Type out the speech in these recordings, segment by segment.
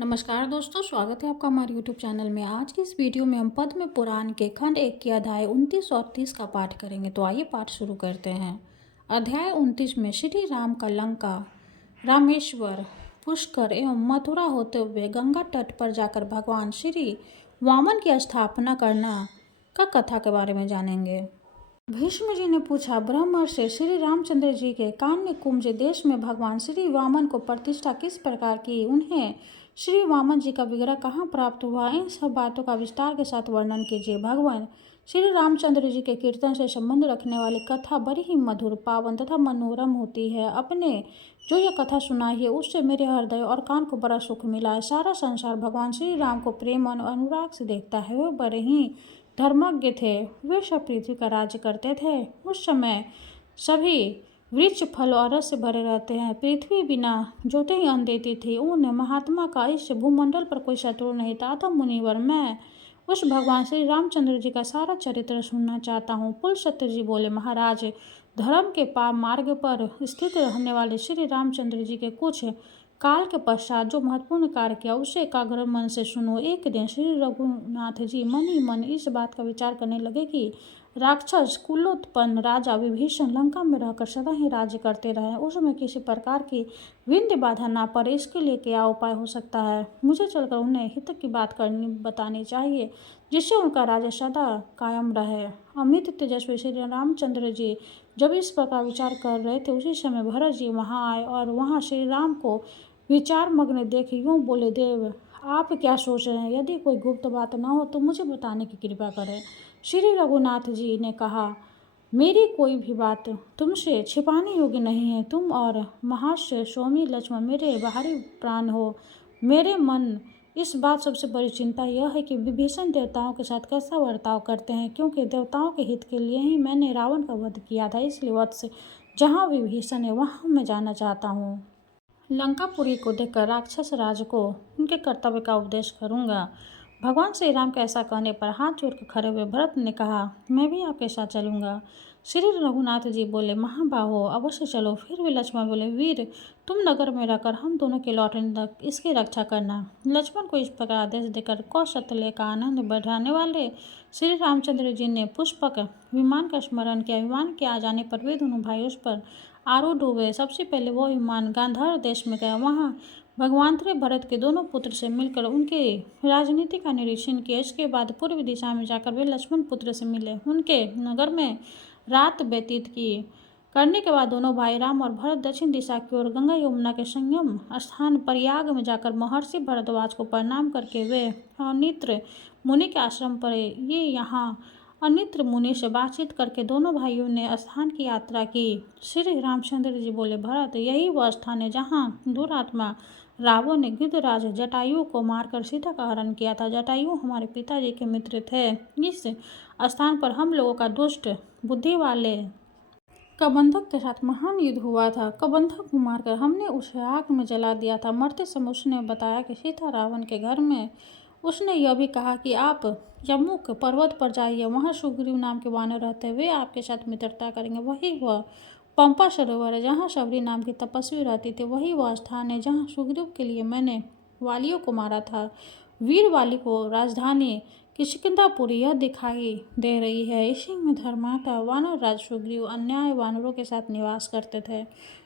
नमस्कार दोस्तों, स्वागत है आपका हमारे यूट्यूब चैनल में। आज की इस वीडियो में हम पद्म पुराण के खंड 1 के अध्याय 29 और 30 का पाठ करेंगे। तो आइए पाठ शुरू करते हैं। अध्याय 29 में श्री राम का लंका, रामेश्वर, पुष्कर एवं मथुरा होते हुए गंगा तट पर जाकर भगवान श्री वामन की स्थापना करना का कथा के बारे में जानेंगे। भीष्म जी ने पूछा, ब्रह्मर्षि श्री रामचंद्र जी के कान्य कुंज देश में भगवान श्री वामन को प्रतिष्ठा किस प्रकार की, उन्हें श्री वामन जी का विग्रह कहाँ प्राप्त हुआ, इन सब बातों का विस्तार के साथ वर्णन कीजिए। भगवान श्री रामचंद्र जी के कीर्तन से संबंध रखने वाली कथा बड़ी ही मधुर, पावन तथा मनोरम होती है। अपने जो यह कथा सुनाई है उससे मेरे हृदय और कान को बड़ा सुख मिला है। सारा संसार भगवान श्री राम को प्रेम और अनुराग से देखता है। वे बड़े ही धर्मज्ञ थे। वे सब पृथ्वी का राज्य करते थे। उस समय सभी वृक्ष फल और रस से भरे रहते हैं। पृथ्वी बिना जोते ही अन्न देती थी। उन महात्मा का इस भूमंडल पर कोई शत्रु नहीं था। अतः मुनिवर, मैं उस भगवान श्री रामचंद्र जी का सारा चरित्र सुनना चाहता हूँ। पुलस्त्य जी बोले, महाराज, धर्म के पाप मार्ग पर स्थित रहने वाले श्री रामचंद्र जी के कुछ काल के पश्चात जो महत्वपूर्ण कार्य किया उसे एकाग्र मन से सुनो। एक दिन श्री रघुनाथ जी मन ही मन इस बात का विचार करने लगे कि राक्षस कुलोत्पन्न राजा विभीषण लंका में रहकर सदा ही राज्य करते रहे, उसमें किसी प्रकार की विघ्न बाधा ना पड़े, इसके लिए क्या उपाय हो सकता है। मुझे चलकर उन्हें हित की बात बतानी चाहिए, जिससे उनका राज्य सदा कायम रहे। अमित तेजस्वी श्री रामचंद्र जी जब इस प्रकार विचार कर रहे थे, उसी समय भरत जी वहां आए और वहां श्री राम को विचार मग्न देख यूं बोले, देव, आप क्या सोच रहे हैं? यदि कोई गुप्त बात न हो तो मुझे बताने की कृपा करें। श्री रघुनाथ जी ने कहा, मेरी कोई भी बात तुमसे छिपाने योग्य नहीं है। तुम और महाशय स्वामी लक्ष्मण मेरे बाहरी प्राण हो। मेरे मन इस बात सबसे बड़ी चिंता यह है कि विभीषण देवताओं के साथ कैसा बर्ताव करते हैं, क्योंकि देवताओं के हित के लिए ही मैंने रावण का वध किया था। इसलिए वत्स, जहाँ विभीषण है वहाँ मैं जाना चाहता हूँ। लंकापुरी को देखकर राक्षस राज को उनके कर्तव्य का उपदेश करूंगा। भगवान श्री राम के ऐसा कहने पर हाथ जोड़कर खड़े हुए भरत ने कहा, मैं भी आपके साथ चलूंगा। श्री रघुनाथ जी बोले, महाबाहो, अवश्य चलो। फिर भी लक्ष्मण बोले, वीर, तुम नगर में रहकर हम दोनों के लौटने तक इसकी रक्षा करना। लक्ष्मण को इस प्रकार आदेश देकर कौशल्य का आनंद बढ़ाने वाले श्री रामचंद्र जी ने पुष्पक विमान का स्मरण किया। विमान के आ जाने पर वे दोनों भाई उस पर आरूढ़ हुए। सबसे पहले वो विमान गांधार देश में गया। वहाँ भगवान भरत के दोनों पुत्र से मिलकर उनके राजनीति का निरीक्षण किया। इसके बाद पूर्व दिशा में जाकर वे लक्ष्मण पुत्र से मिले। उनके नगर में रात व्यतीत की। करने के बाद दोनों भाई राम और भरत दक्षिण दिशा की ओर गंगा यमुना के संगम स्थान प्रयाग में जाकर महर्षि भरद्वाज को प्रणाम करके वे अनित्र मुनि के आश्रम पर ये यहाँ अनित्र मुनि से बातचीत करके दोनों भाइयों ने स्थान की यात्रा की। श्री रामचंद्र जी बोले, भरत, यही वह स्थान है जहाँ दुरात्मा रावण ने गिद्धराज जटायु को मारकर सीता का हरण किया था। जटायु हमारे पिताजी के मित्र थे। इस स्थान पर हम लोगों का दुष्ट बुद्धि वाले कबंधक के साथ महान युद्ध हुआ था। कबंधक को मारकर हमने उसे आग में जला दिया था। मरते समय उसने बताया कि सीता रावण के घर में। उसने यह भी कहा कि आप यमुक पर्वत पर जाइए, वहाँ सुग्रीव नाम के वानर रहते हैं, वे आपके साथ मित्रता करेंगे। वही वह पंपा सरोवर है जहाँ शबरी नाम की तपस्वी रहती थी। वही वह स्थान है जहाँ सुग्रीव के लिए मैंने वालियों को मारा था। वीर वाली को राजधानी किष्किंधापुरी यह दिखाई दे रही है। इसी में धर्माता वानर राज सुग्रीव अन्याय वानरों के साथ निवास करते थे।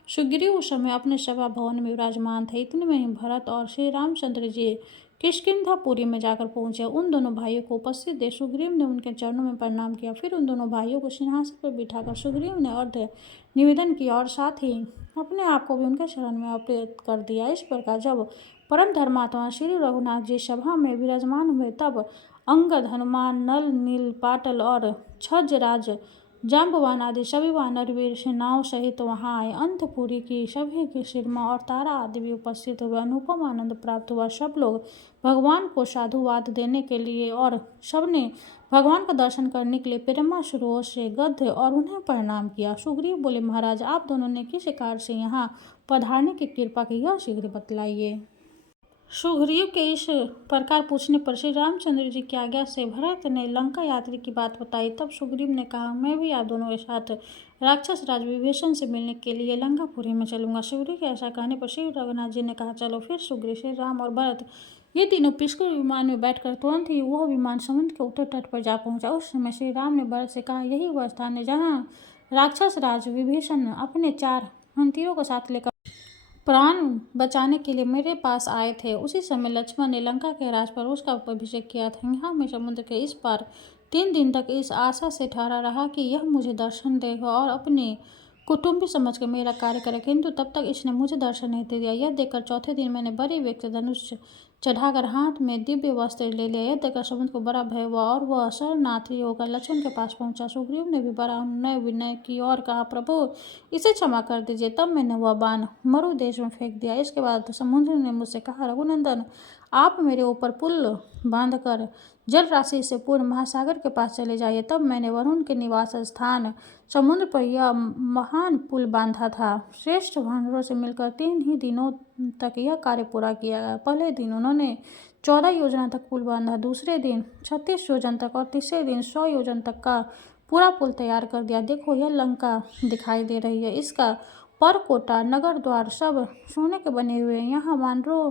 सुग्रीव उस समय अपने सभा भवन में विराजमान थे। इतने में ही भरत और श्री रामचंद्र जी किष्किंधापुरी में जाकर पहुंचे। उन दोनों भाइयों को उपस्थित देख सुग्रीव ने उनके चरणों में प्रणाम किया। फिर उन दोनों भाइयों को सिंहासन पर बिठाकर सुग्रीव ने अर्घ्य निवेदन किया और साथ ही अपने आप को भी उनके शरण में अर्पित कर दिया। इस प्रकार जब परम धर्मात्मा श्री रघुनाथ जी सभा में विराजमान हुए, तब अंगद, हनुमान, नल, नील, पाटल और छज्जराज, जाम्बवान आदि सभी वानर वीर सेनाओं सहित वहां आए। अंतपुरी की सभी की सिरमा और तारा आदि भी उपस्थित हुए। अनुपम आनंद प्राप्त हुआ। सब लोग भगवान को साधुवाद देने के लिए और सबने भगवान का दर्शन करने के लिए प्रेमा शुरुओं से गद्य और उन्हें प्रणाम किया। सुग्रीव बोले, महाराज, आप दोनों ने किस कार्य से यहाँ पधारने की कृपा की, यह शीघ्र बतलाइए। सुग्रीव के इस प्रकार पूछने पर श्री रामचंद्र जी की आज्ञा से भरत ने लंका यात्रा की बात बताई। तब सुग्रीव ने कहा, मैं भी आप दोनों के साथ राक्षस राज विभीषण से मिलने के लिए लंकापुरी में चलूंगा। सुग्रीव के ऐसा कहने पर श्री रघुनाथ जी ने कहा, चलो। फिर सुग्रीव, श्री राम और भरत ये तीनों पुष्कर विमान में बैठकर तुरंत ही वह विमान समुद्र के उत्तर तट पर जा पहुंचा। उस समय श्री राम ने भरत से कहा, यही वह स्थान है जहाँ राक्षस राज विभीषण अपने 4 मंत्रियों को साथ लेकर प्राण बचाने के लिए मेरे पास आए थे। उसी समय लक्ष्मण ने लंका के राज पर उसका अभिषेक किया था। यहाँ मैं समुद्र के इस पार 3 दिन तक इस आशा से ठहरा रहा कि यह मुझे दर्शन देगा और अपने कुटुंबी समझकर मेरा कार्य करे, किंतु तब तक इसने मुझे दर्शन नहीं दिया। यह देखकर चौथे दिन मैंने बड़े वेग से धनुष चढ़ाकर हाथ में दिव्य वस्त्र ले लिया। यह देखकर समुद्र को बड़ा भय हुआ और वह शरणार्थी होकर लक्ष्मण के पास पहुंचा। सुग्रीव ने भी बड़ा अनुनय विनय की और कहा, प्रभु इसे क्षमा कर दीजिए। तब मैंने वह बाण मरु देश में फेंक दिया। इसके बाद समुद्र ने मुझसे कहा, रघुनंदन आप मेरे ऊपर पुल बांधकर जल राशि से पूर्ण महासागर के पास चले जाइए। तब मैंने वरुण के निवास स्थान समुद्र पर यह महान पुल बांधा था। श्रेष्ठ वानरों से मिलकर 3 ही दिनों तक यह कार्य पूरा किया गया। पहले दिन उन्होंने 14 योजन तक पुल बांधा, दूसरे दिन 36 योजन तक और तीसरे दिन 100 योजन तक का पूरा पुल तैयार कर दिया। देखो यह लंका दिखाई दे रही है, इसका परकोटा नगर द्वार सब सोने के बने हुए हैं। यहाँ वानरों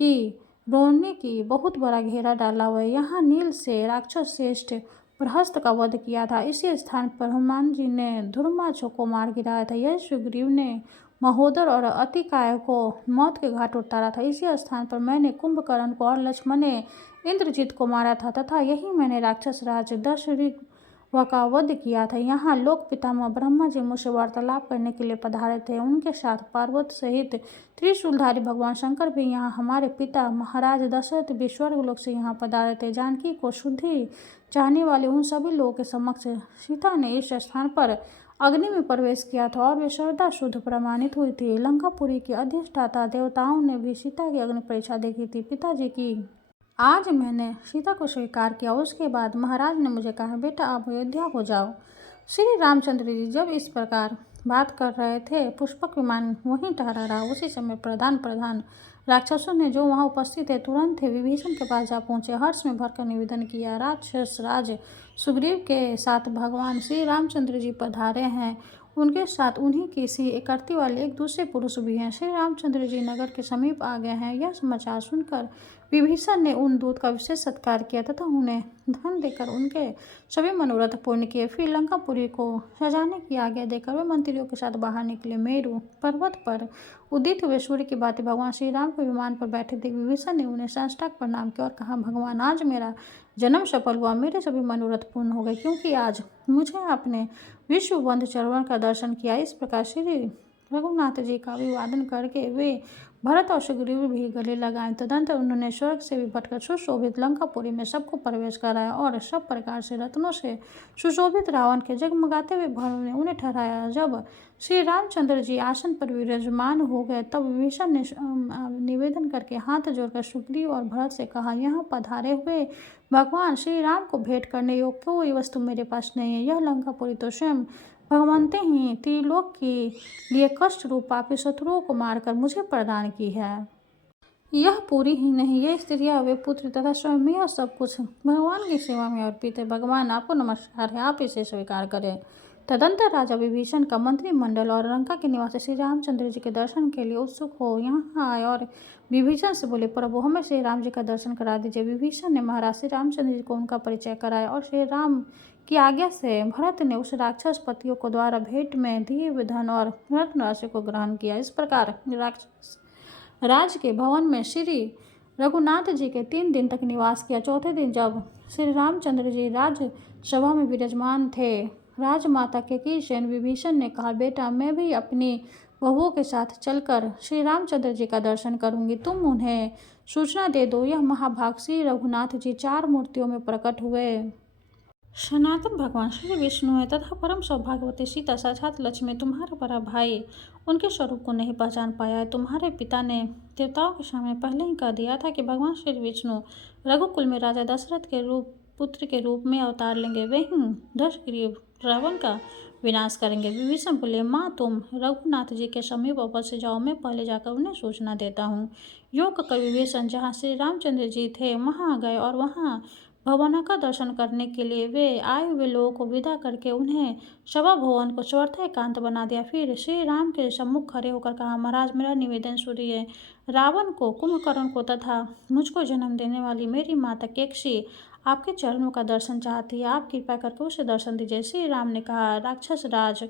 की रोने की बहुत बड़ा घेरा डाला हुआ है। यहाँ नील से राक्षस श्रेष्ठ प्रहस्त का वध किया था। इसी स्थान पर हनुमान जी ने धुर्माचों को मार गिराया था। यह सुग्रीव ने महोदर और अतिकाय को मौत के घाट उतारा था। इसी स्थान पर मैंने कुंभकर्ण को और लक्ष्मण ने इंद्रजीत को मारा था तथा यही मैंने राक्षस राज दशरथ का वध किया था। यहाँ लोक पितामह ब्रह्मा जी मुझसे वार्तालाप करने के लिए पधारे थे। उनके साथ पार्वत सहित त्रिशूलधारी भगवान शंकर भी यहाँ हमारे पिता महाराज दशरथ भी स्वर्गलोक से यहाँ पधारे थे। जानकी को शुद्धि चाहने वाले उन सभी लोगों के समक्ष सीता ने इस स्थान पर अग्नि में प्रवेश किया था और वे श्रद्धा शुद्ध प्रमाणित हुई थी। लंकापुरी के अधिष्ठाता देवताओं ने भी सीता की अग्नि परीक्षा देखी थी। पिताजी की आज मैंने सीता को स्वीकार किया। उसके बाद महाराज ने मुझे कहा, बेटा आप अयोध्या को जाओ। श्री रामचंद्र जी जब इस प्रकार बात कर रहे थे, पुष्पक विमान वहीं ठहरा रहा। उसी समय प्रधान राक्षसों ने जो वहां उपस्थित थे तुरंत ही विभीषण के पास जा पहुंचे। हर्ष में भरकर निवेदन किया, राक्षस राज सुग्रीव के साथ भगवान श्री रामचंद्र जी पधारे हैं। उनके साथ उन्हीं की सी इकट्ठी वाले एक दूसरे पुरुष भी हैं। श्री रामचंद्र जी नगर के समीप आ गए हैं। यह समाचार सुनकर विभीषण ने उन दूत का विशेष सत्कार किया तथा उन्हें धन देकर उनके सभी मनोरथ पूर्ण किए। फिर लंकापुरी को सजाने की आज्ञा देकर वे मंत्रियों के साथ बाहर निकले। मेरु पर्वत पर उदित हुए सूर्य की भांति भगवान श्री राम के विमान पर बैठे थे। विभीषण ने उन्हें साष्टांग प्रणाम किया और कहा, भगवान आज मेरा जन्म सफल हुआ, मेरे सभी मनोरथ पूर्ण हो गए, क्योंकि आज मुझे अपने विश्वबंध चरवण का दर्शन किया। इस प्रकार श्री रघुनाथ जी का अभिवादन करके वे भरत और सुग्रीव भी गले लगाए। तदंतर उन्होंने स्वर्ग से भी भटकर सुशोभित लंकापुरी में सबको प्रवेश कराया और सब प्रकार से रत्नों से सुशोभित रावण के जगमगाते हुए भवन में उन्हें ठहराया। जब श्री रामचंद्र जी आसन पर विराजमान हो गए तब विभीषण ने निवेदन करके हाथ जोड़कर सुग्रीव और भरत से कहा, यहाँ पधारे हुए भगवान श्री राम को भेंट करने योग्य कोई वस्तु मेरे पास नहीं है। यह लंकापुरी तो स्वयं भगवंते ही त्रिलोक के लिए कष्ट रूप पापी शत्रुओं को मारकर मुझे प्रदान की है। यह पूरी ही नहीं, ये स्त्रियां वे पुत्र तथा स्वयं यह सब कुछ भगवान की सेवा में अर्पित है। भगवान आपको नमस्कार है, आप इसे स्वीकार करें। तदंतर राजा विभीषण का मंत्रिमंडल और लंका के निवासी श्री रामचंद्र जी के दर्शन के लिए उत्सुक हो यहाँ आए और विभीषण से बोले, प्रभु हमें श्री राम जी का दर्शन करा दीजिए। विभीषण ने महाराज श्री रामचंद्र जी को उनका परिचय कराया और श्री राम की आज्ञा से भरत ने उस राक्षस पतियों को द्वारा भेंट में दिए धन और रत्न राशि को ग्रहण किया। इस प्रकार राक्षस राज के भवन में श्री रघुनाथ जी के 3 दिन तक निवास किया। चौथे दिन जब श्री रामचंद्र जी राजसभा में विराजमान थे, राजमाता केकयी विभीषण ने कहा, बेटा मैं भी अपनी बहुओं के साथ चलकर श्री रामचंद्र जी का दर्शन करूंगी, तुम उन्हें सूचना दे दो। यह महाभाग श्री रघुनाथ जी 4 मूर्तियों में प्रकट हुए। सनातन भगवान श्री विष्णु है तथा परम सौभाग्यवती सीता साक्षात लक्ष्मी तुम्हारा बड़ा भाई उनके स्वरूप को नहीं पहचान पाया है। तुम्हारे पिता ने देवताओं के सामने पहले ही कह दिया था कि भगवान श्री विष्णु रघुकुल में राजा दशरथ के पुत्र के रूप में अवतार लेंगे, वे ही दशग्रीव रावण का विनाश करेंगे। विभीषण बोले, माँ तुम रघुनाथ जी के समीप अवश्य जाओ, मैं पहले जाकर उन्हें सूचना देता हूँ। योग कर विभीषण जहाँ श्री रामचंद्र जी थे वहाँ गए और वहाँ भवन का दर्शन करने के लिए वे आए हुए लोगों को विदा करके उन्हें सभा भवन को चौथा एकांत बना दिया। फिर श्री राम के सम्मुख खड़े होकर कहा, महाराज मेरा निवेदन सुनिए। रावण को, कुंभकर्ण को तथा मुझको जन्म देने वाली मेरी माता केकसी आपके चरणों का दर्शन चाहती है। आप कृपा करके उसे दर्शन दीजिए। श्री राम ने कहा, राक्षस राज,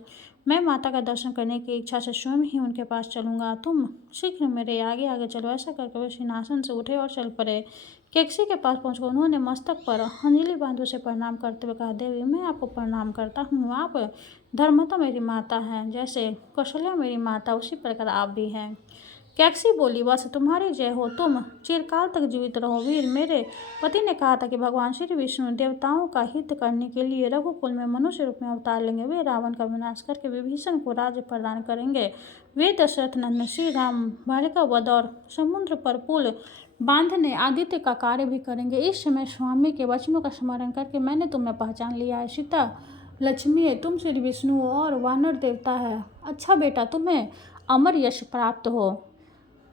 मैं माता का दर्शन करने की इच्छा से स्वयं ही उनके पास चलूंगा। तुम शीघ्र मेरे आगे आगे चलो। ऐसा करके वे सिंहासन से उठे और चल पड़े। केकसी के पास पहुंचकर उन्होंने मस्तक पर अंजलि बांध उसे प्रणाम करते हुए कहा, देवी मैं आपको प्रणाम करता हूँ। आप धर्मता मेरी माता हैं, जैसे कौशल्या मेरी माता उसी प्रकार आप भी हैं। केकसी बोली, बस तुम्हारी जय हो, तुम चिरकाल तक जीवित रहो। वीर, मेरे पति ने कहा था कि भगवान श्री विष्णु देवताओं का हित करने के लिए रघुकुल में मनुष्य रूप में अवतार लेंगे। वे रावण का विनाश करके विभीषण को राज्य प्रदान करेंगे। वे दशरथ नंदन श्री राम बालिका वध और समुद्र पर पुल बांधने आदित्य का कार्य भी करेंगे। इस समय स्वामी के वचनों का स्मरण करके मैंने तुम्हें पहचान लिया है। सीता लक्ष्मी है, तुम श्री विष्णु और वानर देवता है। अच्छा बेटा, तुम्हें अमर यश प्राप्त हो।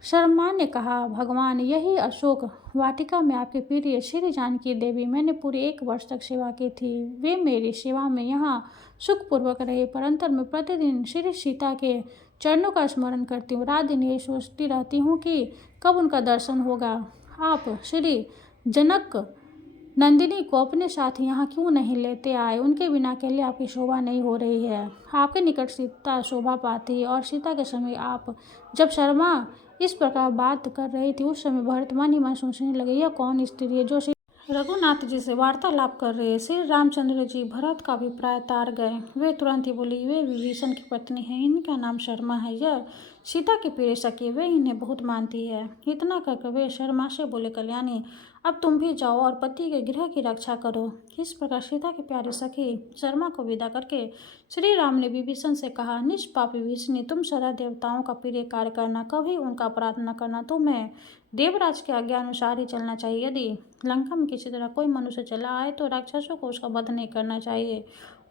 शर्मा ने कहा, भगवान यही अशोक वाटिका में आपके प्रिय श्री जानकी देवी मैंने पूरे 1 वर्ष तक सेवा की थी। वे मेरी सेवा में यहाँ सुखपूर्वक रहे, परंतर मैं प्रतिदिन श्री सीता के चरणों का स्मरण करती हूँ। रात दिन यही सोचती रहती हूँ कि कब उनका दर्शन होगा। आप श्री जनक नंदिनी को अपने साथ यहाँ क्यों नहीं लेते आए? उनके बिना अकेले आपकी शोभा नहीं हो रही है। आपके निकट सीता शोभा पाती है। और सीता के समय आप जब शर्मा इस प्रकार बात कर रही थी उस समय भरत मन ही मन सोचने लगे, यह कौन स्त्री है जो रघुनाथ जी से वार्तालाप कर रहे हैं। श्री रामचंद्र जी भरत का अभिप्राय तार गए। वे तुरंत ही बोली, वे विभीषण की पत्नी है, इनका नाम शर्मा है। यह सीता की प्रिय सखी, वे इन्हें बहुत मानती है। इतना कहकर वे शर्मा से बोले, कल्याणी अब तुम भी जाओ और पति के गृह की रक्षा करो। इस प्रकार सीता की प्यारी सखी शर्मा को विदा करके श्री राम ने विभीषण से कहा, निष्पाप विभीषणी, तुम सदा देवताओं का प्रिय कार्य करना, कभी उनका अपराध न करना। तुम्हें देवराज के आज्ञा अनुसार ही चलना चाहिए। यदि लंका में किसी तरह कोई मनुष्य चला आए तो राक्षसों को उसका वध नहीं करना चाहिए,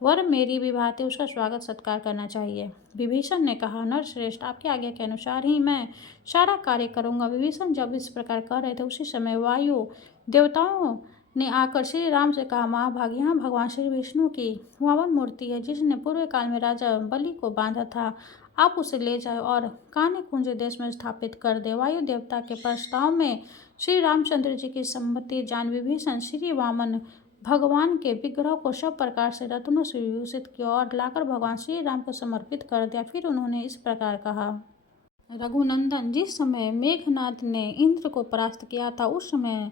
वर मेरी भी भांति उसका स्वागत सत्कार करना चाहिए। विभीषण ने कहा, नरश्रेष्ठ, आपकी आज्ञा के अनुसार ही मैं सारा कार्य करूंगा। विभीषण जब इस प्रकार कर रहे थे उसी समय वायु देवताओं ने आकर श्री राम से कहा, महाभाग, यहाँ भगवान श्री विष्णु की वामन मूर्ति है, जिसने पूर्व काल में राजा बलि को बांधा था। आप उसे ले जाए और कान्य कुंज देश में स्थापित कर दे। वायु देवता के प्रस्ताव में श्री रामचंद्र जी की सम्मति जान विभीषण श्री वामन भगवान के विग्रह को सब प्रकार से रत्नों से विभूषित किया और लाकर भगवान श्री राम को समर्पित कर दिया। फिर उन्होंने इस प्रकार कहा, रघुनंदन, जिस समय मेघनाद ने इंद्र को परास्त किया था उस समय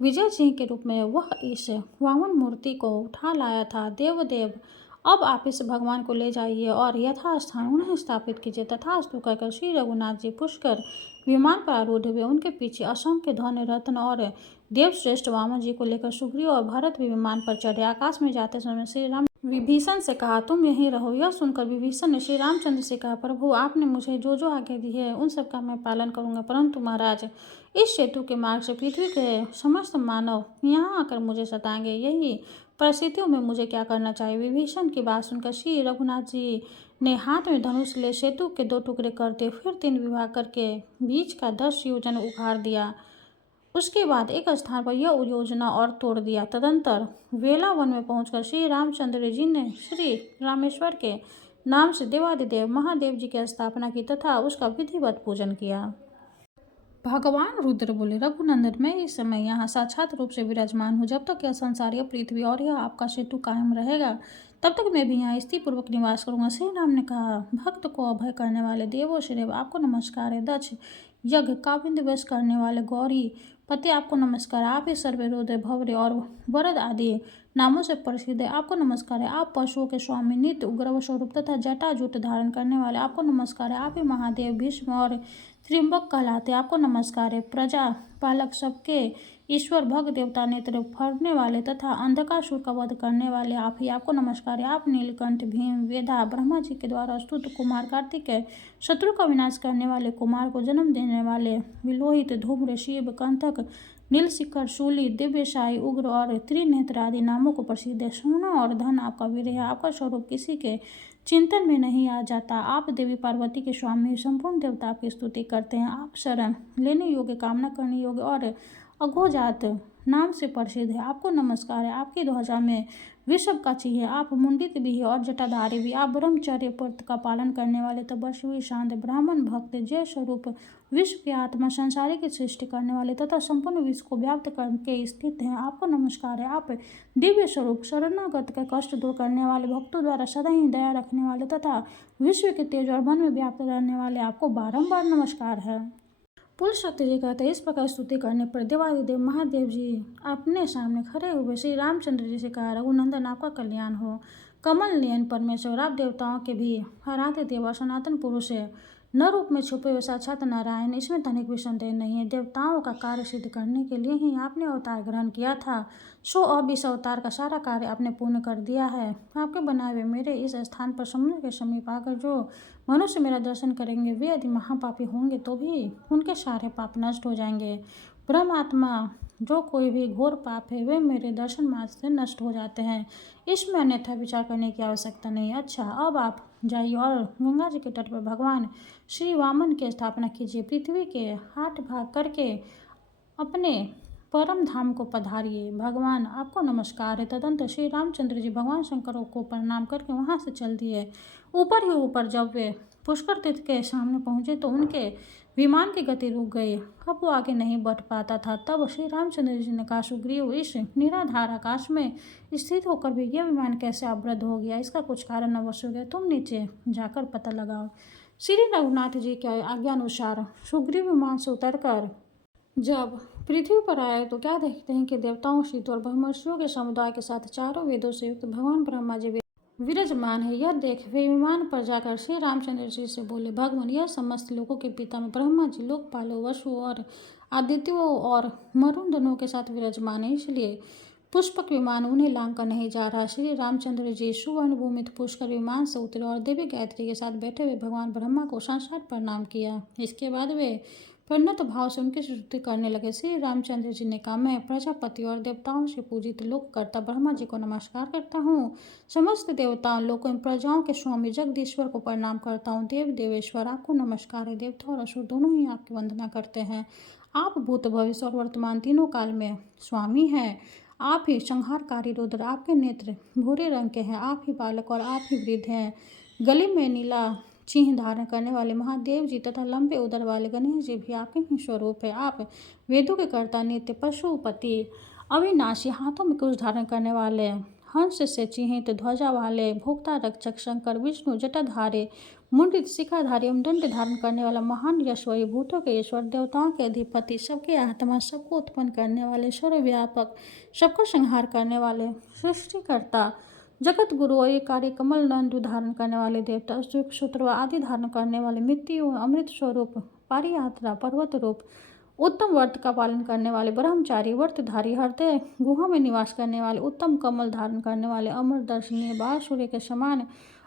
विजय सिंह के रूप में वह इस वामन मूर्ति को उठा लाया था। देवदेव, अब आप इस भगवान को ले जाइए और यथास्थान उन्हें स्थापित कीजिए। तथास्तु कहकर श्री रघुनाथ जी पुष्कर विमान पर आरूढ़ हुए। उनके पीछे असंख्य धन रत्न और देवश्रेष्ठ वामन जी को लेकर सुग्रीव और भरत भी विमान पर चढ़े। आकाश में जाते समय श्री राम विभीषण से कहा, तुम यहीं रहो। यह सुनकर विभीषण ने श्री रामचंद्र से कहा, प्रभु आपने मुझे जो जो आज्ञा दी है उन सब का मैं पालन करूंगा, परंतु महाराज इस सेतु के मार्ग से पृथ्वी के समस्त मानव यहाँ आकर मुझे सताएंगे। यही परिस्थितियों में मुझे क्या करना चाहिए? विभीषण की बात सुनकर श्री रघुनाथ जी ने हाथ में धनुष ले सेतु के 2 टुकड़े करते फिर 3 विभाग करके बीच का 10 योजन उखाड़ दिया। उसके बाद एक स्थान पर यह योजना और तोड़ दिया। तदंतर वेला वन में पहुंचकर श्री रामचंद्र जी ने श्री रामेश्वर के नाम से देवादिदेव महादेव जी की स्थापना की तथा उसका विधिवत पूजन किया। भगवान रुद्र बोले, रघुनंदन, मैं इस समय यहाँ साक्षात रूप से विराजमान हूँ। जब तक यह संसारीय पृथ्वी और यह आपका सेतु कायम रहेगा तब तक मैं भी यहाँ स्थिर पूर्वक निवास करूँगा। श्री राम ने कहा, भक्त को अभय करने वाले देवो श्रीदेव आपको नमस्कार है। दक्ष यज्ञ का विध्वंस करने वाले गौरी पति आपको नमस्कार। आप ही सर्वरुद्र, भव्य और वरद आदि नामों से प्रसिद्ध है, आपको नमस्कार है। आप पशुओं के स्वामी, नित्य उग्र स्वरूप तथा जटाजूट धारण करने वाले, आपको नमस्कार है। आप ही महादेव, भीष्म और त्रिंबक कहलाते, आपको नमस्कार है। प्रजा पालक, सबके ईश्वर, भग देवता, नेत्र फरने वाले तथा अंधकासुर का वध करने वाले आप ही, आपको नमस्कार है। आप नीलकंठ, भीम, वेदा, ब्रह्मा जी के द्वारा स्तुत कुमार, कार्तिकेय, शत्रु का विनाश करने वाले, कुमार को जन्म देने वाले, विलोहित, धूम्र, शिव, कंटक, नीलशिखर, शूली, दिव्यसाई, उग्र और त्रिनेत्र आदि नामों को प्रसिद्ध है। सोना और धन आपका वीर है। आपका स्वरूप किसी के चिंतन में नहीं आ जाता। आप देवी पार्वती के स्वामी, संपूर्ण देवता आपकी स्तुति करते हैं। आप शरण लेने योग्य, कामना करने योग्य और अघोजात नाम से प्रसिद्ध है। आपको नमस्कार है। आपकी ध्वजा में वृषभ का चिन्ह है। आप मुंडित भी है और जटाधारी भी। आप ब्रह्मचर्य व्रत का पालन करने वाले तपस्वी, शांत, ब्राह्मण, भक्त, जय स्वरूप, विश्व की आत्मा, संसारी की सृष्टि करने वाले तथा संपूर्ण विश्व को व्याप्त करके स्थित हैं। आपको नमस्कार है। आप दिव्य स्वरूप, शरणागत का कष्ट दूर करने वाले, भक्तों द्वारा सदा ही दया रखने वाले तथा विश्व के तेज और मन में व्याप्त रहने वाले, आपको बारंबार नमस्कार है। पुरुषोत्तम जी कहते हैं, इस प्रकार स्तुति करने पर देवादिदेव महादेव जी अपने सामने खड़े हुए श्री रामचंद्र जी से कहा, रघुनंदन आपका कल्याण हो। कमल नयन परमेश्वर, आप देवताओं के भी आराध्य देव और सनातन पुरुष है। न रूप में छुपे हुए साक्षात नारायण, इसमें तनिक भी संदेह नहीं है। देवताओं का कार्य सिद्ध करने के लिए ही आपने अवतार ग्रहण किया था। सो अब इस अवतार का सारा कार्य आपने पूर्ण कर दिया है। आपके बनाए हुए मेरे इस स्थान पर समुद्र के समीप आकर जो मनुष्य मेरा दर्शन करेंगे, वे यदि महापापी होंगे तो भी उनके सारे पाप नष्ट हो जाएंगे। ब्रह्मात्मा जो कोई भी घोर पाप है, वे मेरे दर्शन मात्र से नष्ट हो जाते हैं। इसमें अन्यथा विचार करने की आवश्यकता नहीं। अच्छा, अब आप जाइए और गंगा जी के तट पर भगवान श्री वामन की स्थापना कीजिए। पृथ्वी के 8 भाग करके अपने परम धाम को पधारिए। भगवान आपको नमस्कार है। तदंतर श्री रामचंद्र जी भगवान शंकर को प्रणाम करके वहां से चल दिए। ऊपर ही ऊपर जब वे पुष्कर तीर्थ के सामने पहुंचे तो उनके विमान की गति रुक गई। अब वो आगे नहीं बढ़ पाता था। तब श्री रामचंद्र जी ने कहा, सुग्रीव, इस निराधार आकाश में स्थित होकर भी यह विमान कैसे अवरुद्ध हो गया? इसका कुछ कारण अवश्य होगा। तुम नीचे जाकर पता लगाओ। श्री रघुनाथ जी के आज्ञानुसार सुग्रीव विमान से उतरकर जब पृथ्वी पर आए तो क्या देखते हैं कि देवताओं, ऋषियों और ब्रह्मर्षियों के समुदाय के साथ चारों वेदों से युक्त भगवान ब्रह्मा जी विराजमान है। यह देख वे विमान पर जाकर श्री रामचंद्र जी से बोले, भगवान, यह समस्त लोगों के पिता में ब्रह्मा जी लोकपालों, वसुओं और आदित्यों और मरुदगणों के साथ विराजमान है, इसलिए पुष्पक विमान उन्हें लांग कर नहीं जा रहा। श्री रामचंद्र जी सुवर्ण भूमित पुष्कर विमान से उतरे और देवी गायत्री के साथ बैठे हुए भगवान ब्रह्मा को संसार प्रणाम किया। इसके बाद वे प्रणत भाव से उनकी स्तुति करने लगे। श्री रामचंद्र जी ने कहा, मैं प्रजापति और देवताओं से पूजित लोककर्ता ब्रह्मा जी को नमस्कार करता हूँ। समस्त देवताओं, लोगों एवं प्रजाओं के स्वामी जगदीश्वर को प्रणाम करता हूँ। देव देवेश्वर, आपको नमस्कार है। देवता और असुर दोनों ही आपकी वंदना करते हैं। आप भूत, भविष्य और वर्तमान तीनों काल में स्वामी हैं। आप ही संहारकारी रुद्र, आपके नेत्र भूरे रंग के हैं। आप ही बालक और आप ही वृद्ध हैं। गले में नीला चिन्ह धारण करने वाले महादेव जी तथा लंबे उदर वाले गणेश जी भी आपके ही स्वरूप है। आप वेदों के कर्ता, नित्य पशुपति, अविनाशी, हाथों में कुश धारण करने वाले, हंस से चिन्हित ध्वजा वाले, भोक्ता, रक्षक, शंकर, विष्णु, जटाधारी, मुंडित, शिखाधारी एवं दंड धारण करने वाला महान यशस्वी, भूतों के ईश्वर, देवताओं के अधिपति, सबके आत्मा, सबको उत्पन्न करने वाले, सर्वव्यापक, सबको संहार करने वाले, सृष्टिकर्ता, जगत गुरु, कार्य, कमल नंद धारण करने वाले देवता, सूत्र आदि धारण करने वाले, मृत्यु अमृत स्वरूप, पारियात्रा, पर्वत रूप, उत्तम व्रत का पालन करने वाले, ब्रह्मचारी, व्रतधारी, हृदय गुहा में निवास करने वाले, उत्तम कमल धारण करने वाले, अमर दर्शनीय, बाल सूर्य के समान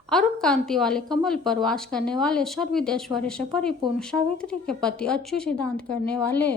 अरुण कांति वाले, कमल पर वास करने वाले, सर्वविद ऐश्वर्य से परिपूर्ण, सावित्री के पति, अच्छी सिद्धांत करने वाले,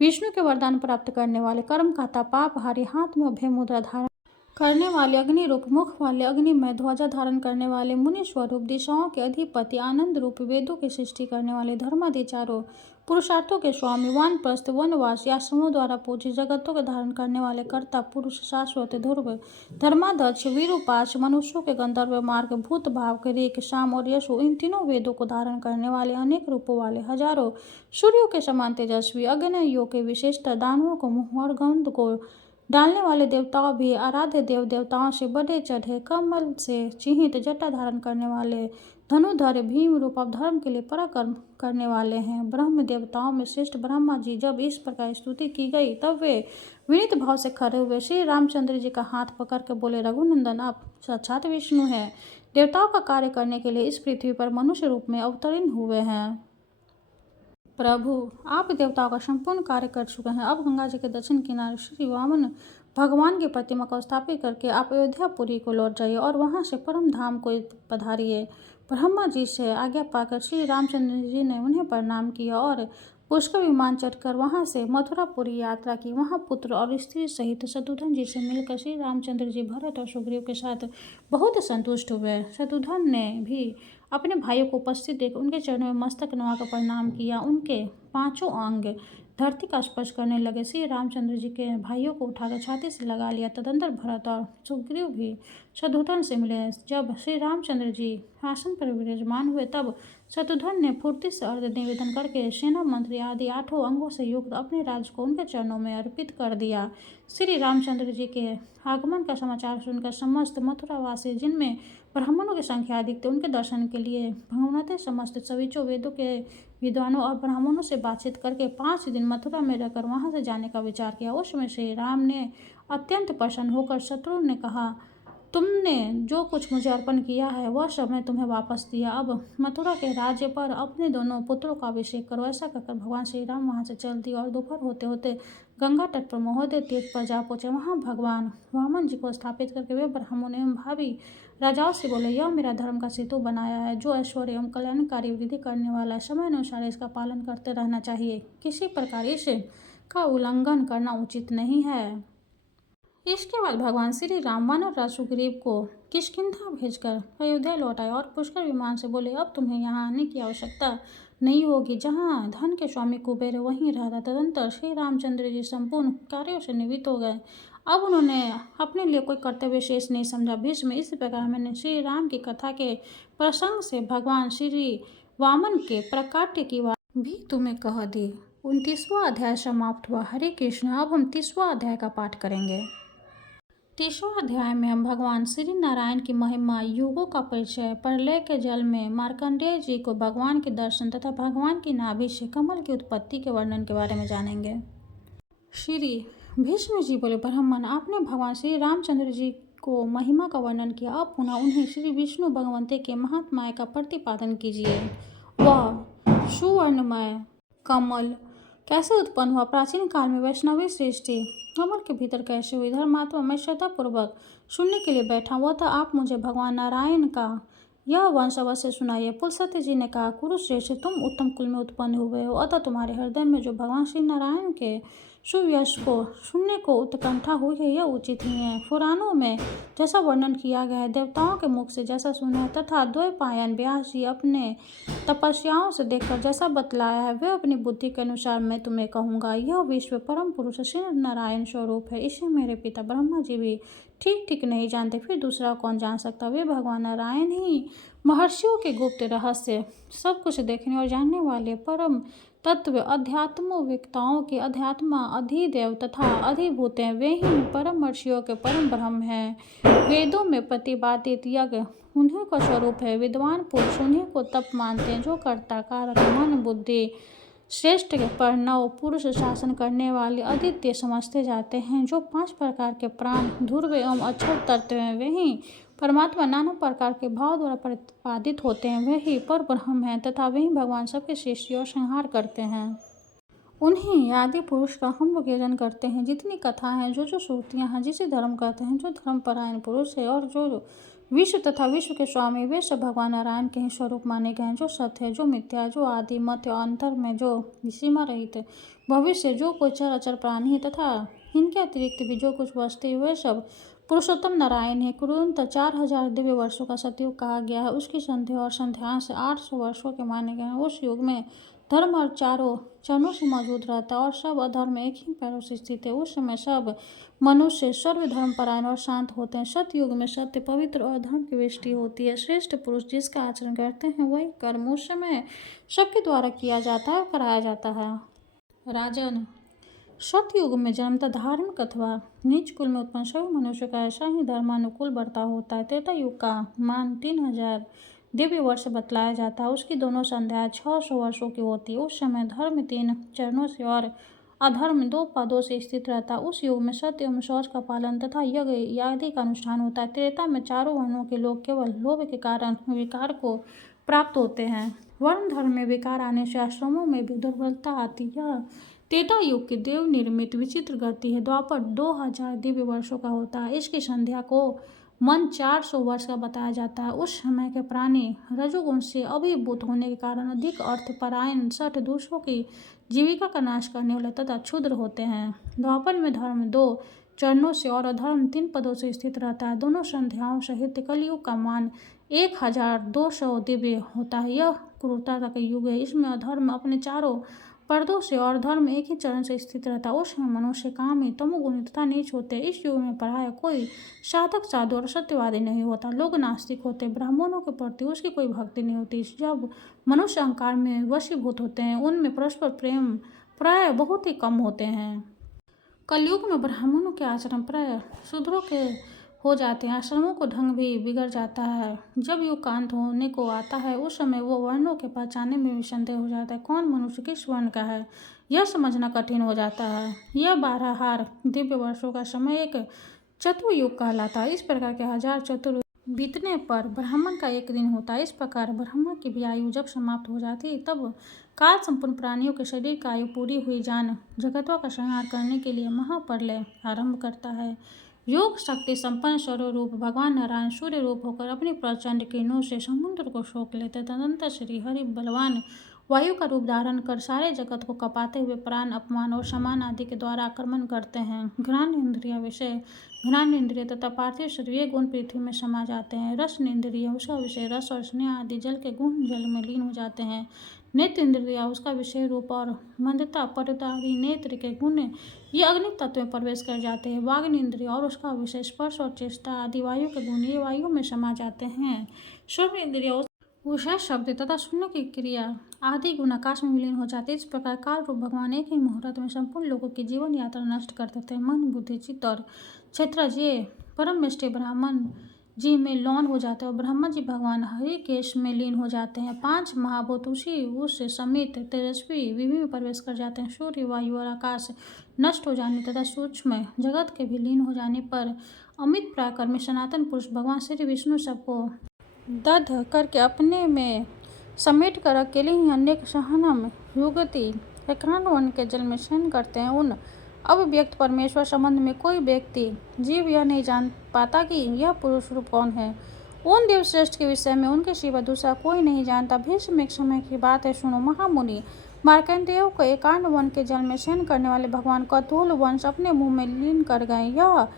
विष्णु के वरदान प्राप्त करने वाले, कर्म खाता, पापहारी, हाथ में अभय मुद्रा धारण करने वाले, अग्नि रूप मुख वाले, अग्निमय ध्वजा धारण करने वाले, मुनि स्वरूप, दिशाओं के अधिपति, आनंद रूप, वेदों की सृष्टि करने वाले, धर्माधिचारों, पुरुषार्थों के स्वामी, वानप्रस्थ, वनवासी, आश्रमों द्वारा पूजित, जगतों के धारण करने वाले, कर्ता पुरुष, शाश्वत, ध्रुव, धर्माध्यक्ष, विरूपाक्ष, मनुष्यों के गंधर्व मार्ग, भूत भाव के ऋक, शाम और यशु, इन तीनों वेदों को धारण करने वाले, अनेक रूपों वाले, हजारों सूर्यों के समान तेजस्वी, अग्नयों के विशेषता, दानवों को मुँह और गंध को डालने वाले, देवताओं भी आराध्य देव देवताओं से बढ़े चढ़े, कमल से चिन्हित, जटा धारण करने वाले, धनुधर, भीम रूप, अब धर्म के लिए पराक्रम करने वाले हैं। ब्रह्म देवताओं में श्रेष्ठ ब्रह्मा जी जब इस प्रकार स्तुति की गई तब वे विनीत भाव से खड़े हुए श्री रामचंद्र जी का हाथ पकड़ के बोले, रघुनंदन, आप साक्षात विष्णु हैं। देवताओं का कार्य करने के लिए इस पृथ्वी पर मनुष्य रूप में अवतरीण हुए हैं। प्रभु, आप देवताओं का संपूर्ण कार्य कर चुके हैं। अब गंगा जी के दक्षिण किनारे श्री वामन भगवान की प्रतिमा को स्थापित करके आप अयोध्यापुरी को लौट जाइए और वहां से परम धाम को पधारिए। ब्रह्मा जी से आज्ञा पाकर श्री रामचंद्र जी ने उन्हें प्रणाम किया और पुष्कर विमान चढ़कर वहां से मथुरापुरी यात्रा की। वहां पुत्र और स्त्री सहित शत्रुघ्न जी से मिलकर श्री रामचंद्र जी भरत और सुग्रीव के साथ बहुत संतुष्ट हुए। शत्रुघ्न ने भी अपने भाइयों को उपस्थित देख उनके चरणों में मस्तक नवाकर प्रणाम किया। उनके पांचों अंग धरती का स्पर्श करने लगे। श्री रामचंद्र जी के भाइयों को उठाकर छाती से लगा लिया। तदंतर भरत और सुग्रीव भी शत्रुघ्न से मिले। जब श्री रामचंद्र जी आसन पर विराजमान हुए तब शत्रुघ्न ने फुर्ती से अर्घ्य निवेदन करके सेना मंत्री आदि 8 अंगों से युक्त अपने राज्य को उनके चरणों में अर्पित कर दिया। श्री रामचंद्र जी के आगमन का समाचार सुनकर समस्त मथुरावासी, जिनमें ब्राह्मणों की संख्या अधिक थी, उनके दर्शन के लिए भगवते समस्त सविचों वेदों के विद्वानों और ब्राह्मणों से बातचीत करके 5 दिन मथुरा में रहकर वहां से जाने का विचार किया। उस समय श्री राम ने अत्यंत प्रसन्न होकर शत्रुघ्न ने कहा, तुमने जो कुछ मुझे अर्पण किया है वह सब मैं तुम्हें वापस दिया। अब मथुरा के राज्य पर अपने दोनों पुत्रों का अभिषेक करो। ऐसा कहकर भगवान श्री राम वहां से चल दिए और दोपहर होते होते गंगा तट पर महोदय तीर्थ पर जा पहुंचे। वहां भगवान वामन जी को स्थापित करके वे ब्राह्मणों एवं भावी राजाओं से बोले, यह मेरा धर्म का सेतु बनाया है, जो ऐश्वर्य एवं कल्याणकारी वृद्धि करने वाला है। समय अनुसार इसका पालन करते रहना चाहिए। किसी प्रकार इसका उल्लंघन करना उचित नहीं है। इसके बाद भगवान श्री राम वानर राज सुग्रीव को किष्किंधा भेजकर अयोध्या लौटाए और पुष्कर विमान से बोले, अब तुम्हें यहाँ आने की आवश्यकता नहीं होगी। जहाँ धन के स्वामी कुबेर वहीं रहता। तदंतर श्री रामचंद्र जी संपूर्ण कार्यों से निवृत्त हो गए। अब उन्होंने अपने लिए कोई कर्तव्य शेष नहीं समझा। भीष्म, इस प्रकार मैंने श्री राम की कथा के प्रसंग से भगवान श्री वामन के प्रकाट्य की बात भी तुम्हें कह दी। 29वां अध्याय समाप्त हुआ। हरे कृष्ण। अब हम 30वां अध्याय का पाठ करेंगे। 30वां अध्याय में हम भगवान श्री नारायण की महिमा, युगों का परिचय, प्रलय के जल में मार्कंडेय जी को भगवान के दर्शन तथा भगवान की नाभि से कमल की उत्पत्ति के वर्णन के बारे में जानेंगे। श्री भीष्म जी बोले, ब्राह्मण, आपने भगवान श्री रामचंद्र जी को महिमा का वर्णन किया। अब पुनः उन्हें श्री विष्णु भगवंते के महात्म्य का प्रतिपादन कीजिए। वह सुवर्णमय कमल कैसे उत्पन्न हुआ? प्राचीन काल में वैष्णवी सृष्टि कमल के भीतर कैसे हुई? धर्मात्मा, मैं श्रद्धापूर्वक सुनने के लिए बैठा हुआ था। आप मुझे भगवान नारायण का यह वंश अवश्य सुनाइए। पुलस्त्य जी ने कहा, कुरुश्रेष्ठ, तुम उत्तम कुल में उत्पन्न हुए हो, अतः तुम्हारे हृदय में जो भगवान श्री नारायण के सुयश को सुनने को उत्कंठा हुई है, यह उचित ही है। पुराणों में जैसा वर्णन किया गया है, देवताओं के मुख से जैसा सुना है तथा द्वैपायन व्यास जी अपने तपस्याओं से देखकर जैसा बतलाया है, वे अपनी बुद्धि के अनुसार मैं तुम्हें कहूँगा। यह विश्व परम पुरुष श्री नारायण स्वरूप है। इसे मेरे पिता ब्रह्मा जी भी ठीक ठीक नहीं जानते, फिर दूसरा कौन जान सकता? वे भगवान नारायण ही महर्षियों के गुप्त रहस्य, सब कुछ देखने और जानने वाले परम तत्व, अध्यात्मवेत्ताओं के अध्यात्मा, अधिदेव तथा अधिभूत हैं। वे ही परम ऋषियों के परम ब्रह्म हैं। वेदों में प्रतिपादित यज्ञ उन्हीं का स्वरूप है। विद्वान पुरुष उन्हीं को तप मानते हैं, जो कर्ता, कारक, मन, बुद्धि श्रेष्ठ पर नव पुरुष शासन करने वाले अद्वितीय समझते जाते हैं। जो 5 प्रकार के प्राण, ध्रुव एवं अक्षर तत्व हैं, वे ही परमात्मा नाना प्रकार के भाव द्वारा प्रतिपादित होते हैं। वे ही पर ब्रह्म हैं तथा वे ही भगवान सबके सृष्टि और संहार करते हैं। उन्हीं आदि पुरुष का हम लोग यजन करते हैं। जितनी कथा हैं, जो जो श्रुतियाँ हैं, जिसे धर्म कहते हैं, जो धर्मपरायण पुरुष है और जो विश्व तथा विश्व के स्वामी, वे सब भगवान नारायण के ही स्वरूप माने गए हैं। जो सत्य है, जो मिथ्या है, जो आदि, मध्य और अंतर में जो सीमा रहित है, भविष्य जो कोई चर अचर प्राणी है तथा इनके अतिरिक्त भी जो कुछ वस्तु है, वे सब पुरुषोत्तम नारायण है। कुरुंत 4000 दिव्य वर्षों का सतयुग कहा गया है। उसकी संध्या और संध्यांश 800 वर्षों के माने गए हैं। उस युग में धर्म और चारों चरणों से मौजूद रहता और सब अधर्म एक ही पैरों से स्थित है। उस समय सब मनुष्य सर्व धर्मपरायण और शांत होते हैं। सतयुग में सत्य, पवित्र और धर्म की वृष्टि होती है। श्रेष्ठ पुरुष जिसका आचरण करते हैं, वही कर्म उस समय सबके द्वारा किया जाता है और कराया जाता है। राजन, सतयुग में जन्मता धार्मिक अथवा नीच कुल में उत्पन्न सभी मनुष्य का ऐसा ही धर्मानुकूल बर्ताव होता है। त्रेता युग का मान 3000 दिव्य वर्ष बतलाया जाता है। उसकी दोनों संध्याएं 600 वर्षों की होती है। उस समय धर्म 3 चरणों से और अधर्म 2 पदों से स्थित रहता है। उस युग में सत्य एवं शौच का पालन तथा यज्ञ आदि का अनुष्ठान होता है। त्रेता में चारों वर्णों के लोग केवल लोभ के कारण विकार को प्राप्त होते हैं। वर्ण धर्म में विकार आने से आश्रमों में भी दुर्बलता आती है। त्रेता युग की देव निर्मित विचित्र गति है। द्वापर 2000 दिव्य वर्षों का होता है। इसकी संध्या को मन 400 वर्ष का बताया जाता है। उस समय के प्राणी रजोगुण से अभिभूत होने के कारण अधिक अर्थपरायण, सठ, दूसरों की जीविका का नाश करने वाले तथा क्षुद्र होते हैं। द्वापर में धर्म 2 चरणों से और अधर्म 3 पदों से स्थित रहता है। दोनों संध्याओं सहित कलयुग का मान 1200 दिव्य होता है। यह क्रूरता का युग है। इसमें अधर्म अपने चारों पर्दों से और धर्म एक ही चरण से स्थित रहता। उस समय मनुष्य कामी, तमोगुणी तथा नीच होते। इस युग में प्रायः कोई साधक, साधु और सत्यवादी नहीं होता। लोग नास्तिक होते। ब्राह्मणों के प्रति उसकी कोई भक्ति नहीं होती। जब मनुष्य अहंकार में वशीभूत होते हैं, उनमें परस्पर प्रेम प्रायः बहुत ही कम होते हैं। कलयुग में ब्राह्मणों के आचरण प्रायः शूद्रों के हो जाते हैं। आश्रमों को ढंग भी बिगड़ जाता है। जब युग का अंत होने को आता है, उस समय वो वर्णों के पहचानने में भी संदेह हो जाता है। कौन मनुष्य किस वर्ण का है, यह समझना कठिन हो जाता है। यह 12 दिव्य वर्षों का समय एक चतुर्युग कहलाता है। इस प्रकार के 1000 चतुर्युग बीतने पर ब्राह्मण का एक दिन होता है। इस प्रकार ब्रह्मा की भी आयु जब समाप्त हो जाती है, तब काल संपूर्ण प्राणियों के शरीर का आयु पूरी हुई जान जगतों का संहार करने के लिए महाप्रलय आरंभ करता है। योग शक्ति संपन्न स्वरूप रूप भगवान नारायण सूर्य रूप होकर अपनी प्रचंड किरणों से समुद्र को सोख लेते। तदनंतर श्री हरि बलवान वायु का रूप धारण कर सारे जगत को कपाते हुए प्राण, अपमान और समान आदि के द्वारा आक्रमण करते हैं। घ्राणेन्द्रिय तथा पार्थिव शरीर ये गुण पृथ्वी में समा जाते हैं। रसनेन्द्रिय उसका विषय रस और स्नेह आदि जल के गुण जल में लीन हो जाते हैं। नेत्र इंद्रिय उसका विषय रूप और मंदता, पटुता आदि नेत्र के गुण ये अग्नि तत्व में प्रवेश कर जाते हैं। वाग्निन्द्रिय और उसका विषय स्पर्श और चेष्टा आदि वायु के गुण ये वायु में समा जाते हैं। श्रवण इंद्रिय उषा शब्द तथा सुनने की क्रिया आदि गुण आकाश में विलीन हो जाते। इस प्रकार काल रूप भगवान एक ही मुहूर्त में संपूर्ण लोगों की जीवन यात्रा नष्ट कर देते हैं। मन, बुद्धि, चित्त और क्षेत्रज ये परम निष्ठे ब्राह्मण जी में लौन हो जाते हैं और ब्रह्मा जी भगवान हरिकेश में लीन हो जाते हैं। 5 महाभूत उस समेत तेजस्वी विभि में प्रवेश कर जाते हैं। सूर्य, वायु और आकाश नष्ट हो जाने तथा सूक्ष्म जगत के भी लीन हो जाने पर अमित पराक्रमी सनातन पुरुष भगवान श्री विष्णु सबको दग्ध करके अपने में समेट कर अकेले ही अनेक सहनम युगति एकांत वन के जल में शयन करते हैं। उन अव्यक्त परमेश्वर संबंध में कोई व्यक्ति जीव यह नहीं जान पाता कि यह पुरुष रूप कौन है। उन देवश्रेष्ठ के विषय में उनके सिवा दूसरा कोई नहीं जानता। भीष्म एक समय की बात है, सुनो। महामुनि मार्कंडेय को एकांत वन के जल में शयन करने वाले भगवान कौतूल वंश अपने मुंह में लीन कर गए। यह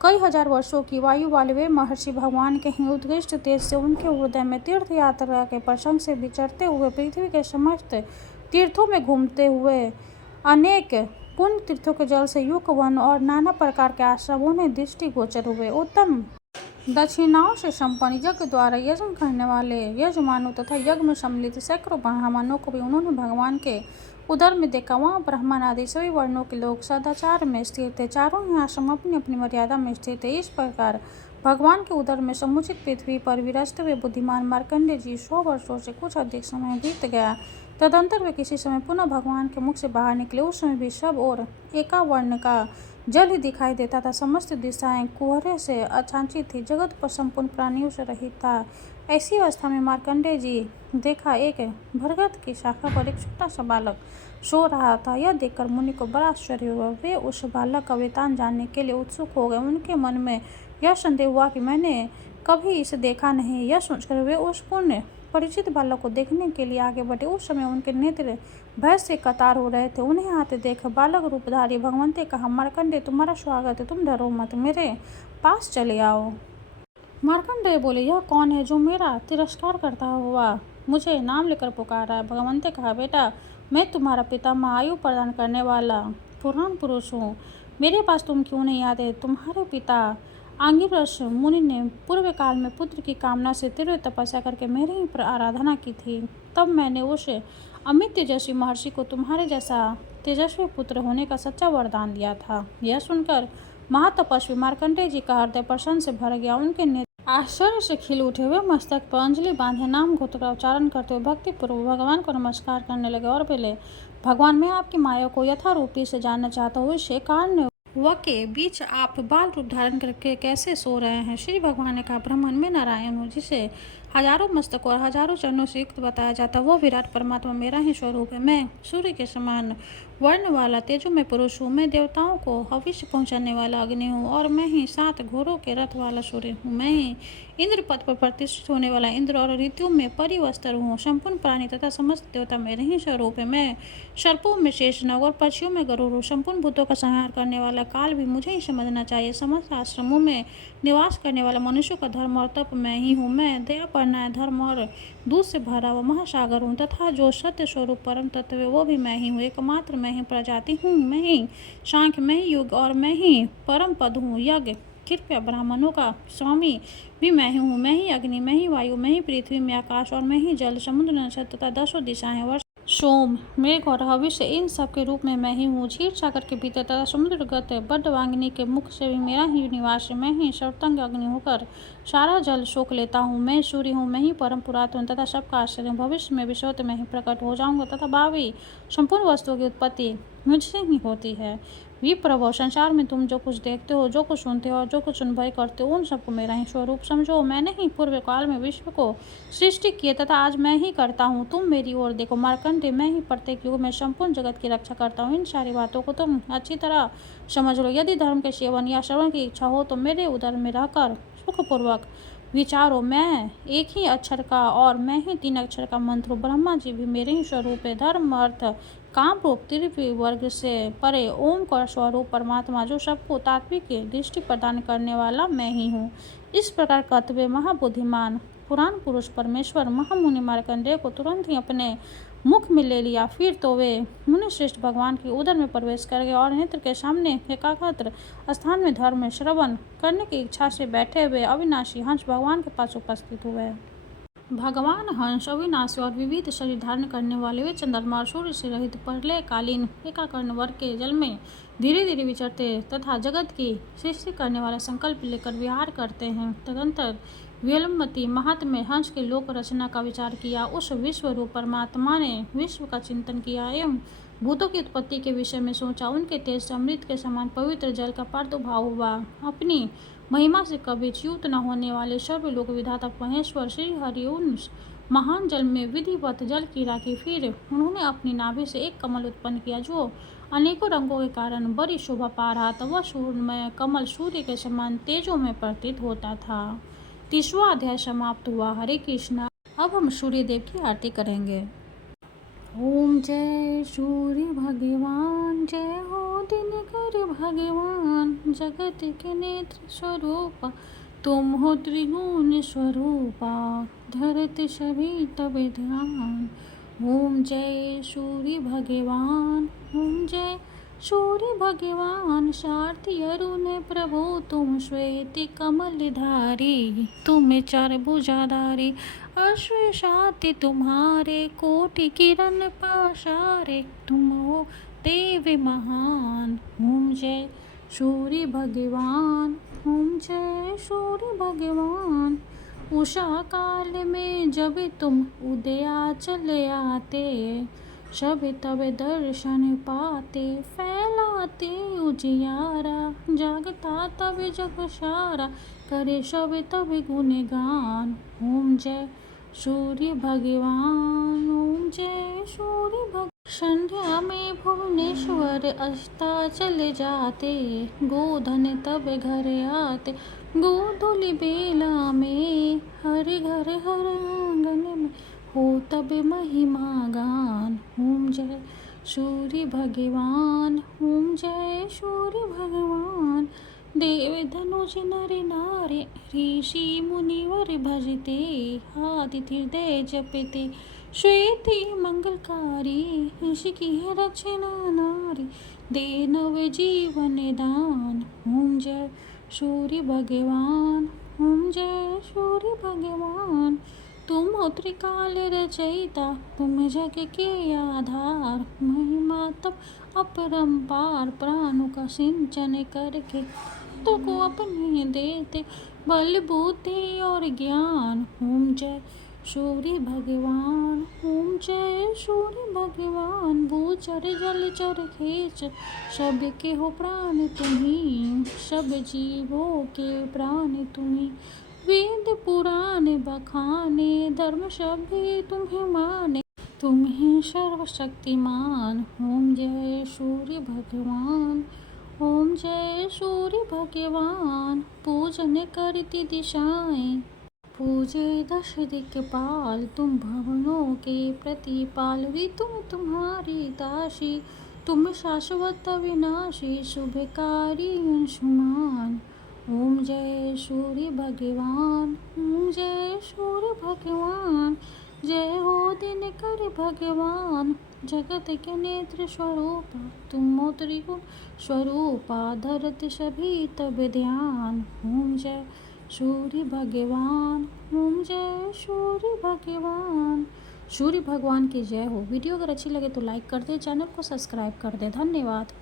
कई हजार वर्षों की वायु वाले वे महर्षि भगवान के ही उत्कृष्ट तेज से उनके हृदय में तीर्थ यात्रा के प्रसंग से विचरते हुए पृथ्वी के समस्त तीर्थों में घूमते हुए अनेक पुण्य तीर्थों के जल से युक्त वन और नाना प्रकार के आश्रमों ने दृष्टिगोचर हुए। उत्तम दक्षिणाओं से संपन्न यज्ञ द्वारा यज्ञ करने वाले यजमानों तथा यज्ञ में सम्मिलित सैकड़ों ब्राह्मणों को भी उन्होंने भगवान के उदर में देखा। वहाँ ब्राह्मण आदि सभी वर्णों के लोग सदाचार में स्थिर थे। चारों ही आश्रम अपनी अपनी मर्यादा में स्थिर थे। इस प्रकार भगवान के उदर में समुचित पृथ्वी पर विराजते हुए बुद्धिमान मार्कंडेय जी 100 वर्षों से कुछ अधिक समय बीत गया। तदंतर वे किसी समय पुनः भगवान के मुख से बाहर निकले। उस समय भी सब और एका वर्ण का जल ही दिखाई देता था। समस्त दिशाएं कुहरे से आच्छादित थी। जगत पर संपूर्ण प्राणियों से रहित था। ऐसी अवस्था में मार्कंडेय जी देखा, एक बरगद की शाखा पर एक छोटा सा बालक सो रहा था। यह देखकर मुनि को बड़ा आश्चर्य हुआ। वे उस बालक का वृत्तांत जानने के लिए उत्सुक हो गए। उनके मन में यह संदेह हुआ कि मैंने कभी इसे देखा नहीं। यह सोचकर वे उस पुण्य परिचित बालक को देखने के लिए आगे बढ़े। उस समय उनके नेत्र भय से कतार हो रहे थे। उन्हें आते देख बालक रूपधारी भगवंत ने कहा, मार्कंडेय तुम्हारा स्वागत है, तुम डरो मत, मेरे पास चले आओ। मार्कंडेय बोले, यह कौन है जो मेरा तिरस्कार करता हुआ मुझे नाम लेकर पुकारा है। भगवंत ने कहा, बेटा मैं तुम्हारा पितामह आयु प्रदान करने वाला पुराण पुरुष हूँ। मेरे पास तुम क्यों नहीं आते। तुम्हारे पिता आंगिरस मुनि ने पूर्व काल में पुत्र की कामना से तीव्र तपस्या करके मेरी ही आराधना की थी। तब मैंने उस अमित तेजस्वी महर्षि को तुम्हारे जैसा तेजस्वी पुत्र होने का सच्चा वरदान दिया था। यह सुनकर महातपस्वी मार्कंडेय जी का हृदय प्रसन्न से भर गया। उनके नेत्र आश्चर्य से खिल उठे। हुए मस्तक पर अंजलि बांधे नाम गोत्र का उच्चारण करते हुए भक्तिपूर्वक भगवान को नमस्कार करने लगे और बोले, भगवान मैं आपकी माया को यथारूपी से जानना चाहता हूँ। इस कारण व के बीच आप बाल रूप धारण करके कैसे सो रहे हैं। श्री भगवान ने कहा, ब्रह्मन मैं नारायण हूँ, जिसे हजारों मस्तकों और हजारों चरणों से युक्त बताया जाता है। वो विराट परमात्मा मेरा ही स्वरूप है। मैं सूर्य के समान वर्ण वाला तेजो में पुरुष हूँ। मैं देवताओं को हविष्य पहुँचाने वाला अग्नि हूँ और मैं ही 7 घोड़ों के रथ वाला सूर्य हूँ। मैं ही इंद्र पद पर प्रतिष्ठित होने वाला इंद्र और ऋतुओं में परिवस्त्र हूँ। संपूर्ण प्राणी तथा समस्त देवता मेरे ही स्वरूप है। मैं सर्पों में शेषनाग और पक्षियों में गरुड़ हूँ। संपूर्ण भूतों का संहार करने वाला काल भी मुझे ही समझना चाहिए। समस्त आश्रमों में निवास करने वाला मनुष्यों का धर्म और तप मैं ही हूँ। मैं दया परनाय धर्म और दूध से भरा हुआ महासागर हूँ तथा जो सत्य स्वरूप परम तत्व है वो भी मैं ही हूँ। एकमात्र मैं ही प्रजाति हूँ। मैं ही सांख्य, मैं ही युग और मैं ही परम पद हूँ। यज्ञ कृपया ब्राह्मणों का स्वामी भी मैं ही हूँ। मैं ही अग्नि, मैं ही वायु, मैं ही पृथ्वी में आकाश और मैं ही जल, समुद्र, नक्षत्र तथा 10 दिशाएं, वर्ष, सोम, मेघ और भविष्य, इन सब के रूप में मैं ही हूँ। क्षीर सागर के भीतर तथा समुद्रगत बड्डवांगिनी के मुख से भी मेरा ही निवास है। मैं ही सर्वतंग अग्नि होकर सारा जल सोख लेता हूँ। मैं सूर्य हूँ। मैं ही परम पुरातन तथा सबका आश्रय हूँ। भविष्य में विश्वत में ही प्रकट हो जाऊंगा तथा भावी संपूर्ण वस्तुओं की उत्पत्ति मुझसे ही होती है। विप्रभो, संसार में तुम जो कुछ देखते हो, जो कुछ सुनते हो और जो कुछ अनुभव करते हो, उन सबको मेरा ही स्वरूप समझो। मैंने ही पूर्व काल में विश्व को सृष्टि किए तथा आज मैं ही करता हूँ। तुम मेरी ओर देखो मार्कंडेय, मैं ही प्रत्येक युग में संपूर्ण जगत की रक्षा करता हूँ। इन सारी बातों को तुम अच्छी तरह समझ लो। यदि धर्म के सेवन या श्रवण की इच्छा हो तो मेरे उदर में रहकर सुखपूर्वक विचारो। मैं एक ही अक्षर का और मैं ही 3 अक्षर का मंत्र हूँ। ब्रह्मा जी भी मेरे ही स्वरूप है। धर्म, अर्थ, काम रूप त्रिपुटी वर्ग से परे ओम का स्वरूप परमात्मा, जो सबको तात्विक दृष्टि प्रदान करने वाला मैं ही हूँ। इस प्रकार कहते महाबुद्धिमान पुराण पुरुष परमेश्वर महामुनि मार्कंडेय को तुरंत ही अपने मुख में ले लिया। फिर तो वे मुनिश्रेष्ठ भगवान के उदर में प्रवेश कर गए और नेत्र के सामने एकाग्र स्थान में धर्म श्रवण करने की इच्छा से बैठे हुए अविनाशी हंस भगवान के पास उपस्थित हुए। भगवान हंस अविनाशी और विविध शरीर धारण करने वाले वे चंद्रमा और सूर्य से रहित प्रलयकालीन एकाकर्ण वर्ग के जल में धीरे धीरे विचरते तथा जगत की सृष्टि करने वाला संकल्प लेकर विहार करते हैं। तदंतर विलंबती महात्म्य हंस के लोक रचना का विचार किया। उस विश्व रूप परमात्मा ने विश्व का चिंतन किया एवं भूतों की उत्पत्ति के विषय में सोचा। उनके तेज से अमृत के समान पवित्र जल का प्रादुर्भाव हुआ। अपनी महिमा से कभी च्युत न होने वाले सर्वलोक विधाता महेश्वर श्री हरि उस महान जल में विधिवत जल की राखी। फिर उन्होंने अपनी नाभि से एक कमल उत्पन्न किया जो अनेकों रंगों के कारण बड़ी शोभा पा रहा था। वह सूर्यमय कमल सूर्य के समान तेजों में प्रतीत होता था। 30वां अध्याय समाप्त हुआ। हरे कृष्णा। अब हम सूर्य देव की आरती करेंगे। ओम जय सूर्य भगवान, जय हो दिनकर भगवान, जगत के नेत्र स्वरूपा, तुम हो त्रिगुण स्वरूपा, धरत सभी तब ध्यान। ओम जय सूर्य भगवान, ओम जय सूर्य भगवान, सारथी अरुण प्रभु तुम श्वेत कमलधारी, तुम 4 भुजाधारी, अश्व साथी तुम्हारे, कोटि किरण पाशारे, तुम हो देव महान। ओम जय सूर्य भगवान, ओम जय सूर्य भगवान, उषा काल में जब तुम उदया चले आते, सब तब दर्शन पाते, फैलाते उजियारा, जागता तब जग सारा, करे सब तब गुणगान। ओम जय सूर्य भगवान, ओम जय सूर्य भगवान। संध्या में भुवनेश्वर अस्ता चले जाते, गोधन तब घर आते, गोधुली बेला में, हर घर हर आंगन में हो तब महिमा गान। ओम जय सूर्य भगवान, ओम जय सूर्य भगवान, देव धनुष नर नारी, ऋषि मुनिवर भजते, आदित्य हृदय जपते, श्वेति मंगलकारी, ऋषि की है रचना नारी, दे नव जीवन दान। ओम जय सूर्य भगवान, ओम जय सूर्य भगवान, तुम हो त्रिकाल रचयिता, तुम जग के आधार, महिमा तब अपरंपार, प्राणों का सिंचन करके तो को अपने देते, बल बुद्धि और ज्ञान। ओम जय सूर्य भगवान, ओम जय सूर्य भगवान, भूचर जल चर खेच, सबके हो प्राण तुम्ही, सब जीवों के प्राण तुम्ही, वेद पुराण बखाने, धर्म सभी तुम्हें माने, तुम हैं सर्वशक्तिमान। ओम जय सूर्य भगवान। ओम जय सूर्य भगवान। पूजन करती दिशाएं, पूजे दश दिक्पाल। तुम भवनों के प्रतिपाल, ऋतु में तुम्हारी दासी। तुम शाश्वत अविनाशी, शुभकारी अंशुमान। ओम जय सूर्य भगवान। ओम जय सूर्य भगवान। जय हो दिनकर भगवान। जगत के नेत्र स्वरूपा, तुम त्रिगुण स्वरूपा। धरत सभी तब ध्यान। ओम जय सूर्य भगवान। ओम जय सूर्य भगवान। सूर्य भगवान की जय हो। वीडियो अगर अच्छी लगे तो लाइक कर दे, चैनल को सब्सक्राइब कर दे। धन्यवाद।